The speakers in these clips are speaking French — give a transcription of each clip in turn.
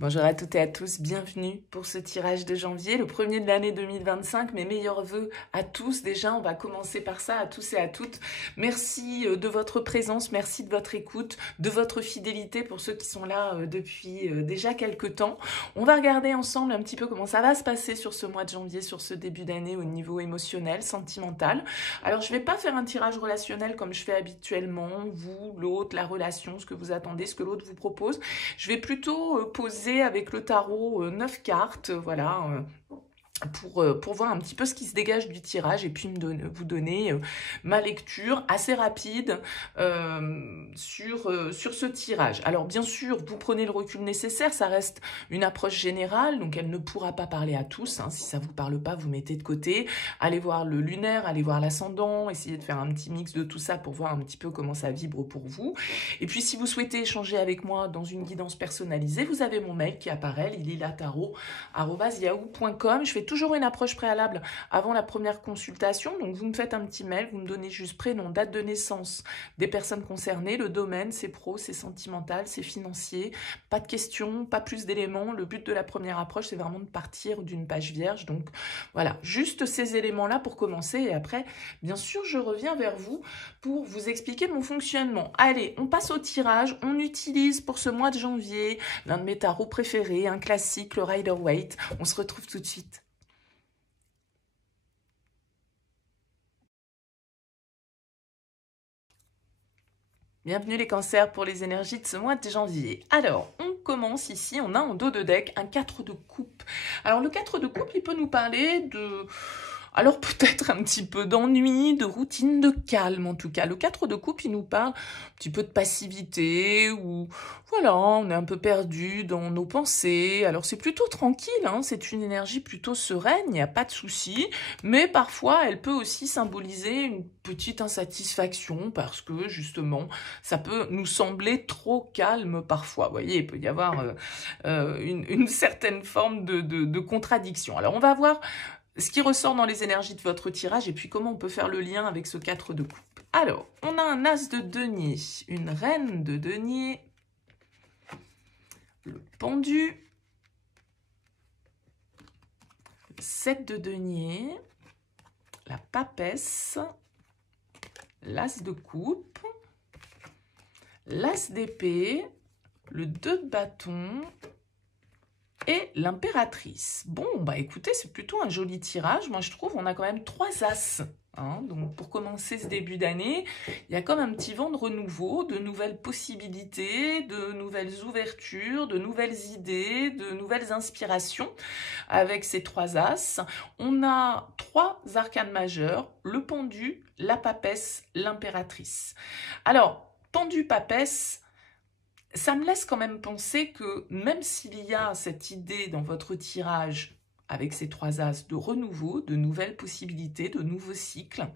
Bonjour à toutes et à tous, bienvenue pour ce tirage de janvier, le premier de l'année 2025. Mes meilleurs vœux à tous. Déjà, on va commencer par ça, à tous et à toutes. Merci de votre présence, merci de votre écoute, de votre fidélité pour ceux qui sont là depuis déjà quelques temps. On va regarder ensemble un petit peu comment ça va se passer sur ce mois de janvier, sur ce début d'année au niveau émotionnel, sentimental. Alors, je ne vais pas faire un tirage relationnel comme je fais habituellement, vous, l'autre, la relation, ce que vous attendez, ce que l'autre vous propose. Je vais plutôt poser avec le tarot 9 cartes, voilà, pour voir un petit peu ce qui se dégage du tirage et puis vous donner ma lecture assez rapide sur ce tirage. Alors bien sûr, vous prenez le recul nécessaire, ça reste une approche générale, donc elle ne pourra pas parler à tous. Si ça ne vous parle pas, vous mettez de côté. Allez voir le lunaire, allez voir l'ascendant, essayez de faire un petit mix de tout ça pour voir un petit peu comment ça vibre pour vous. Et puis si vous souhaitez échanger avec moi dans une guidance personnalisée, vous avez mon mail qui apparaît, lililataro@yahoo.com. Je fais toujours une approche préalable avant la première consultation, donc vous me faites un petit mail, vous me donnez juste prénom, date de naissance des personnes concernées, le domaine, c'est pro, c'est sentimental, c'est financier, pas de questions, pas plus d'éléments. Le but de la première approche, c'est vraiment de partir d'une page vierge, donc voilà, juste ces éléments-là pour commencer, et après, bien sûr, je reviens vers vous pour vous expliquer mon fonctionnement. Allez, on passe au tirage, on utilise pour ce mois de janvier l'un de mes tarots préférés, un classique, le Rider-Waite. On se retrouve tout de suite. Bienvenue les cancers pour les énergies de ce mois de janvier. Alors, on commence ici, on a en dos de deck un 4 de coupe. Alors le 4 de coupe, il peut nous parler de... Alors peut-être un petit peu d'ennui, de routine, de calme en tout cas. Le 4 de coupe, il nous parle un petit peu de passivité ou voilà, on est un peu perdu dans nos pensées. Alors c'est plutôt tranquille, c'est une énergie plutôt sereine, il n'y a pas de souci. Mais parfois, elle peut aussi symboliser une petite insatisfaction parce que justement, ça peut nous sembler trop calme parfois. Vous voyez, il peut y avoir une certaine forme de contradiction. Alors on va voir ce qui ressort dans les énergies de votre tirage et puis comment on peut faire le lien avec ce 4 de coupe. Alors, on a un as de denier, une reine de denier, le pendu, le 7 de denier, la papesse, l'as de coupe, l'as d'épée, le 2 de bâton, et l'impératrice. Bon, bah écoutez, c'est plutôt un joli tirage. Moi, je trouve, on a quand même 3 as. Donc, pour commencer ce début d'année, il y a comme un petit vent de renouveau, de nouvelles possibilités, de nouvelles ouvertures, de nouvelles idées, de nouvelles inspirations. Avec ces 3 as, on a 3 arcanes majeurs, le pendu, la papesse, l'impératrice. Alors, pendu, papesse, ça me laisse quand même penser que même s'il y a cette idée dans votre tirage avec ces 3 as de renouveau, de nouvelles possibilités, de nouveaux cycles,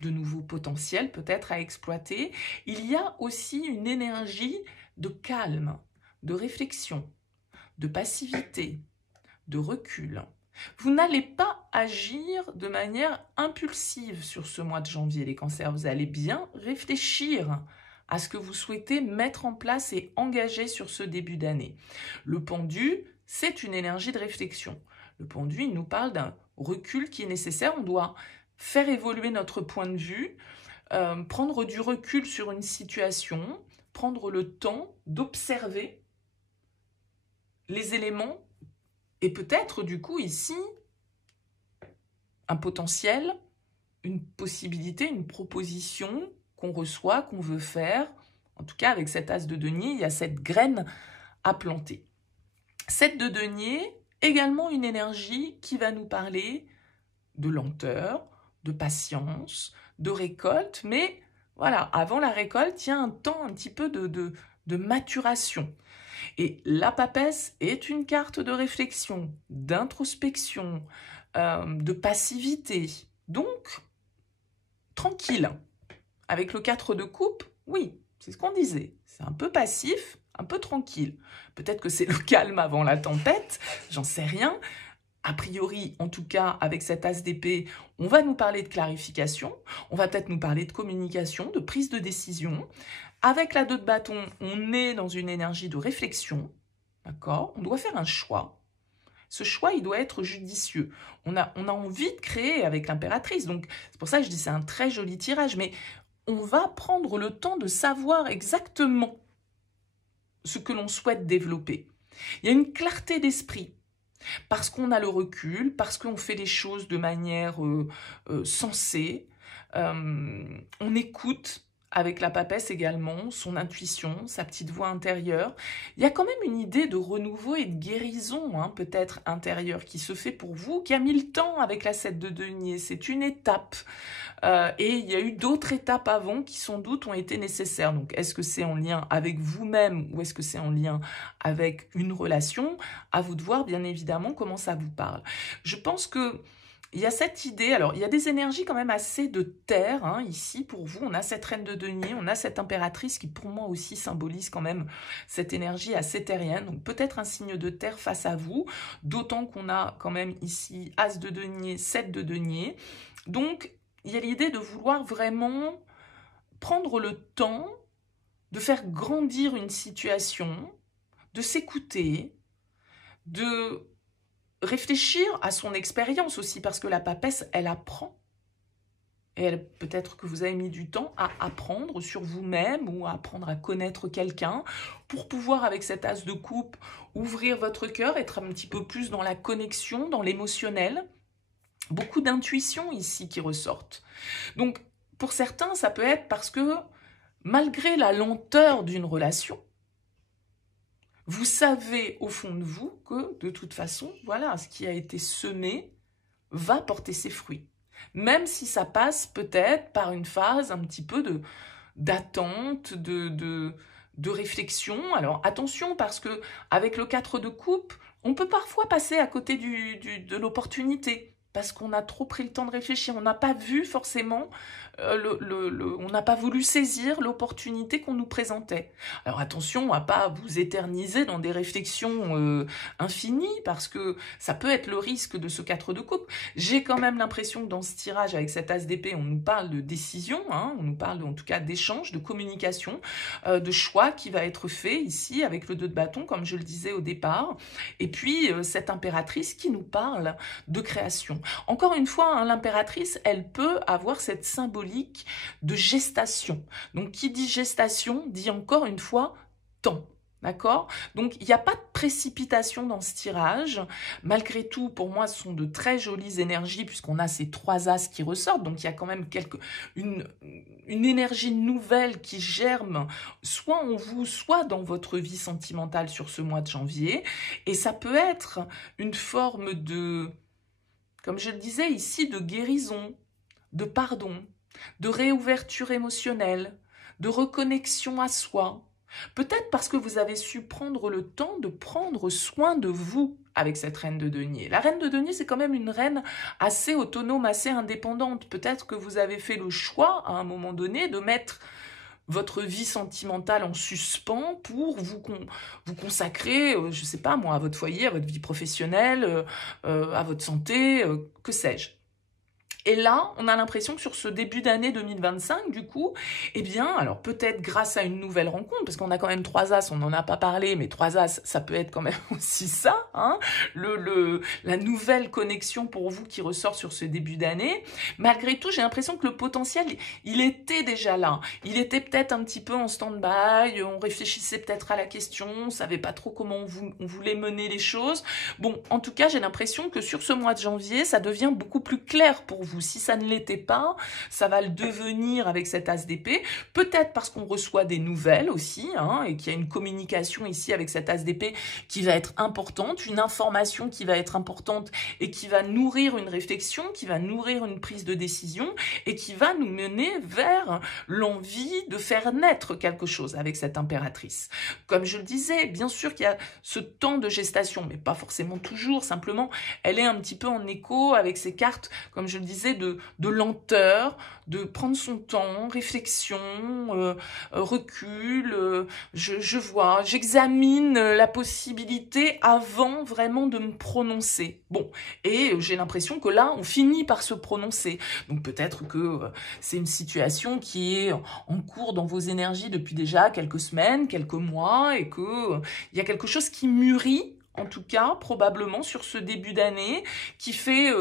de nouveaux potentiels peut-être à exploiter, il y a aussi une énergie de calme, de réflexion, de passivité, de recul. Vous n'allez pas agir de manière impulsive sur ce mois de janvier, les cancers. Vous allez bien réfléchir à ce que vous souhaitez mettre en place et engager sur ce début d'année. Le pendu, c'est une énergie de réflexion. Le pendu, il nous parle d'un recul qui est nécessaire. On doit faire évoluer notre point de vue, prendre du recul sur une situation, prendre le temps d'observer les éléments et peut-être du coup ici un potentiel, une possibilité, une proposition qu'on reçoit, qu'on veut faire. En tout cas, avec cet as de denier, il y a cette graine à planter. 7 de denier, également une énergie qui va nous parler de lenteur, de patience, de récolte, mais voilà, avant la récolte, il y a un temps un petit peu de maturation. Et la papesse est une carte de réflexion, d'introspection, de passivité. Donc, tranquille. Avec le 4 de coupe, oui, c'est ce qu'on disait. C'est un peu passif, un peu tranquille. Peut-être que c'est le calme avant la tempête, j'en sais rien. A priori, en tout cas, avec cet as d'épée, on va nous parler de clarification, on va peut-être nous parler de communication, de prise de décision. Avec la 2 de bâton, on est dans une énergie de réflexion, d'accord? On doit faire un choix. Ce choix, il doit être judicieux. On a envie de créer avec l'impératrice, donc c'est pour ça que je dis c'est un très joli tirage, mais on va prendre le temps de savoir exactement ce que l'on souhaite développer. Il y a une clarté d'esprit, parce qu'on a le recul, parce qu'on fait les choses de manière sensée, on écoute avec la papesse également, son intuition, sa petite voix intérieure. Il y a quand même une idée de renouveau et de guérison, hein, peut-être intérieure, qui se fait pour vous, qui a mis le temps avec la 7 de denier. C'est une étape. Et il y a eu d'autres étapes avant qui, sans doute, ont été nécessaires. Donc, est-ce que c'est en lien avec vous-même ou est-ce que c'est en lien avec une relation? À vous de voir, bien évidemment, comment ça vous parle. Je pense que il y a cette idée, alors il y a des énergies quand même assez de terre, hein, ici pour vous, on a cette reine de denier, on a cette impératrice qui pour moi aussi symbolise quand même cette énergie assez terrienne, donc peut-être un signe de terre face à vous, d'autant qu'on a quand même ici as de denier, 7 de denier, donc il y a l'idée de vouloir vraiment prendre le temps de faire grandir une situation, de s'écouter, de réfléchir à son expérience aussi, parce que la papesse, elle apprend. Et peut-être que vous avez mis du temps à apprendre sur vous-même ou à apprendre à connaître quelqu'un pour pouvoir, avec cet as de coupe, ouvrir votre cœur, être un petit peu plus dans la connexion, dans l'émotionnel. Beaucoup d'intuition ici qui ressortent. Donc, pour certains, ça peut être parce que, malgré la lenteur d'une relation, vous savez au fond de vous que, de toute façon, voilà, ce qui a été semé va porter ses fruits. Même si ça passe peut-être par une phase un petit peu d'attente, de réflexion. Alors attention, parce que avec le 4 de coupe, on peut parfois passer à côté de l'opportunité. Parce qu'on a trop pris le temps de réfléchir, on n'a pas vu forcément, on n'a pas voulu saisir l'opportunité qu'on nous présentait. Alors attention à pas vous éterniser dans des réflexions infinies, parce que ça peut être le risque de ce 4 de coupe. J'ai quand même l'impression que dans ce tirage, avec cet as d'épée, on nous parle de décision, hein, on nous parle en tout cas d'échange, de communication, de choix qui va être fait ici, avec le 2 de bâton, comme je le disais au départ, et puis cette impératrice qui nous parle de création. Encore une fois, hein, l'impératrice, elle peut avoir cette symbolique de gestation. Donc, qui dit gestation, dit encore une fois temps. D'accord? Donc, il n'y a pas de précipitation dans ce tirage. Malgré tout, pour moi, ce sont de très jolies énergies puisqu'on a ces 3 as qui ressortent. Donc, il y a quand même une énergie nouvelle qui germe soit en vous, soit dans votre vie sentimentale sur ce mois de janvier. Et ça peut être une forme de... Comme je le disais ici, de guérison, de pardon, de réouverture émotionnelle, de reconnexion à soi. Peut-être parce que vous avez su prendre le temps de prendre soin de vous avec cette reine de denier. La reine de denier, c'est quand même une reine assez autonome, assez indépendante. Peut-être que vous avez fait le choix, à un moment donné, de mettre votre vie sentimentale en suspens pour vous consacrer, je ne sais pas moi, à votre foyer, à votre vie professionnelle, à votre santé, que sais-je. Et là, on a l'impression que sur ce début d'année 2025, du coup, eh bien, alors peut-être grâce à une nouvelle rencontre, parce qu'on a quand même 3 as, on n'en a pas parlé, mais 3 as, ça peut être quand même aussi ça, hein, la nouvelle connexion pour vous qui ressort sur ce début d'année. Malgré tout, j'ai l'impression que le potentiel, il était déjà là. Il était peut-être un petit peu en stand-by, on réfléchissait peut-être à la question, on savait pas trop comment on voulait mener les choses. Bon, en tout cas, j'ai l'impression que sur ce mois de janvier, ça devient beaucoup plus clair pour vous. Si ça ne l'était pas, ça va le devenir avec cet as d'épée. Peut-être parce qu'on reçoit des nouvelles aussi, hein, et qu'il y a une communication ici avec cet as d'épée qui va être importante, une information qui va être importante et qui va nourrir une réflexion, qui va nourrir une prise de décision et qui va nous mener vers l'envie de faire naître quelque chose avec cette impératrice. Comme je le disais, bien sûr qu'il y a ce temps de gestation, mais pas forcément toujours, simplement, elle est un petit peu en écho avec ces cartes, comme je le disais, disais, de lenteur, de prendre son temps, réflexion, recul, je vois, j'examine la possibilité avant vraiment de me prononcer. Bon, et j'ai l'impression que là, on finit par se prononcer. Donc peut-être que c'est une situation qui est en cours dans vos énergies depuis déjà quelques semaines, quelques mois, et que il y a quelque chose qui mûrit, en tout cas, probablement sur ce début d'année, qui fait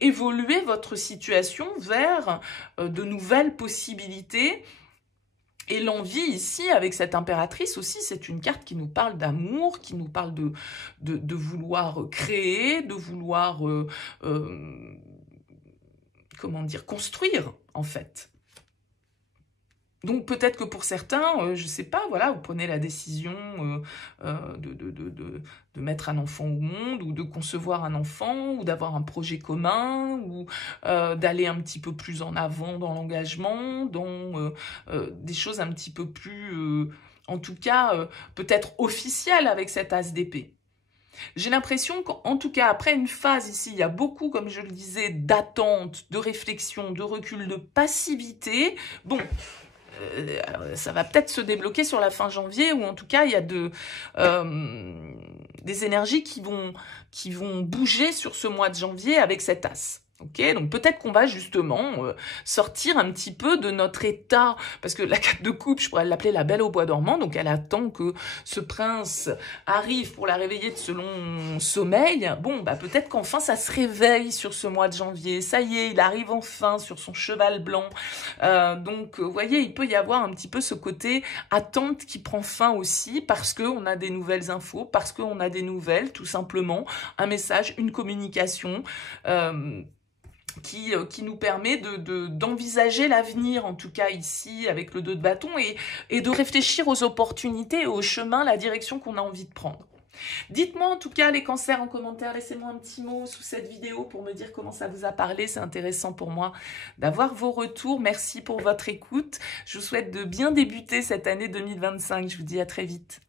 évoluer votre situation vers de nouvelles possibilités. Et l'envie ici, avec cette impératrice aussi, c'est une carte qui nous parle d'amour, qui nous parle de vouloir créer, de vouloir, comment dire, construire, en fait. Donc peut-être que pour certains, je ne sais pas, voilà, vous prenez la décision de mettre un enfant au monde, ou de concevoir un enfant, ou d'avoir un projet commun, ou d'aller un petit peu plus en avant dans l'engagement, dans des choses un petit peu plus, en tout cas, peut-être officielles avec cet as d'épée. J'ai l'impression qu'en tout cas, après une phase ici, il y a beaucoup, comme je le disais, d'attente, de réflexion, de recul, de passivité. Bon, ça va peut-être se débloquer sur la fin janvier, ou en tout cas, il y a des énergies qui vont bouger sur ce mois de janvier avec cet as. Ok, donc peut-être qu'on va justement sortir un petit peu de notre état, parce que la carte de coupe, je pourrais l'appeler la belle au bois dormant, donc elle attend que ce prince arrive pour la réveiller de ce long sommeil. Bon, bah peut-être qu'enfin ça se réveille sur ce mois de janvier, ça y est, il arrive enfin sur son cheval blanc. Donc vous voyez, il peut y avoir un petit peu ce côté attente qui prend fin aussi, parce qu'on a des nouvelles infos, parce qu'on a des nouvelles, tout simplement, un message, une communication, qui nous permet d'envisager l'avenir, en tout cas ici, avec le 2 de bâton, et de réfléchir aux opportunités, aux chemins, la direction qu'on a envie de prendre. Dites-moi en tout cas les cancers en commentaire, laissez-moi un petit mot sous cette vidéo pour me dire comment ça vous a parlé, c'est intéressant pour moi d'avoir vos retours. Merci pour votre écoute, je vous souhaite de bien débuter cette année 2025, je vous dis à très vite.